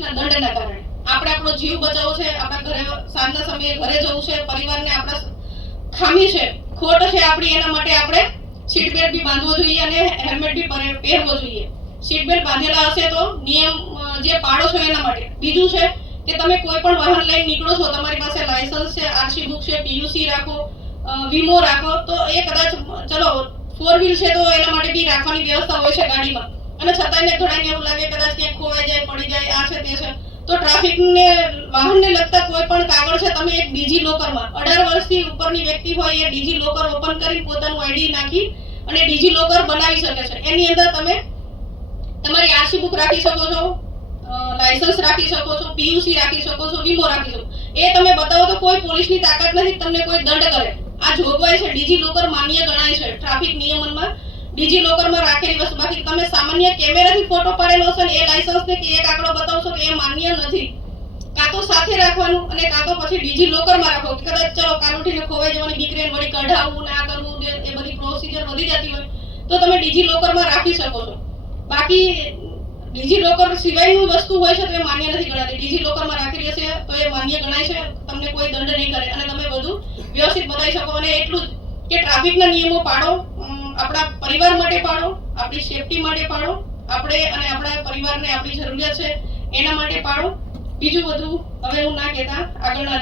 પોલીસના દંડના કારણે આપણે આપણો જીવ બચાવવો છે, આપણા ઘરે સાંજના સમયે ઘરે જવું છે, પરિવારને આપણા ખામી છે, ખોટ છે આપણી, એના માટે આપણે સીટ બેલ્ટ બી બાંધવો જોઈએ અને હેલ્મેટ બી પહેરવો જોઈએ. સીટ બેલ્ટ બાંધેલા હશે તો નિયમ જે પાડો છો એના માટે. બીજું છે કે તમે કોઈ પણ વાહન લઈને નીકળો છો, તમારી પાસે લાયસન્સ છે, આરસી બુક છે, પીયુસી રાખો, વીમો રાખો, તો એ કદાચ ચલો 4 વ્હીલ છે તો એના માટે બી રાખવાની વ્યવસ્થા હોય છે ગાડીમાં, અને છતાંય ઘણાને એવું લાગે કદાચ ક્યાંક ખોવાઈ જાય, પડી જાય, આ છે તે છે, તો ટ્રાફિકને વાહનને લગતા કોઈ પણ કાગળ છે તમે એક ડીજી લોકરમાં 18 વર્ષથી ઉપરની વ્યક્તિ હોય એ ડીજી લોકર ઓપન કરી પોતાનું આઈડી નાખી અને ડીજી લોકર બનાવી શકે છે. એની અંદર તમે તમારી આરસી બુક રાખી શકો છો, લાયસન્સ રાખી શકો છો, પીયુસી રાખી શકો છો, વીમો રાખી શકો. એ તમે બતાવો તો કોઈ પોલીસની તાકાત નથી તમને કોઈ દંડ કરે. આ જોગવાઈ છે, ડીજી લોકર માન્ય ગણાય છે ટ્રાફિક નિયમનમાં. ડીજી લોકરમાં રાખેલી વસ્તુ, બાકી તમે સામાન્ય કેમેરાથી ફોટો પાડેલો હશે ને એ લાયસન્સ ને કે એક આંકડો બતાવશો તો એ માન્ય નથી. કાં તો સાથે રાખવાનું અને કાં તો પછી ડીજી લોકરમાં રાખો. કદાચ ચલો કાલ ઉઠીને ખોવાઈ જવાની બીક રહે, વળી કઢાવવું ના કરવું, એ બધી પ્રોસિજર વધી જતી હોય તો તમે ડીજી લોકરમાં રાખી શકો છો. બાકી ડીજી લોકર સિવાયની વસ્તુ હોય છે તો એ માન્ય નથી ગણાતી. ડીજી લોકરમાં રાખેલી હશે તો એ માન્ય ગણાય છે, તમને કોઈ દંડ નહીં કરે અને તમે બધું વ્યવસ્થિત બતાવી શકો. અને એટલું જ કે ટ્રાફિકના નિયમો પાડો, આપણા પરિવાર માટે પાડો, આપણી સેફટી માટે પાડો, આપણે અને આપણા પરિવારને આપણી જરૂરિયાત છે એના માટે પાડો. બીજું બધું હવે હું ના કહેતા આગળના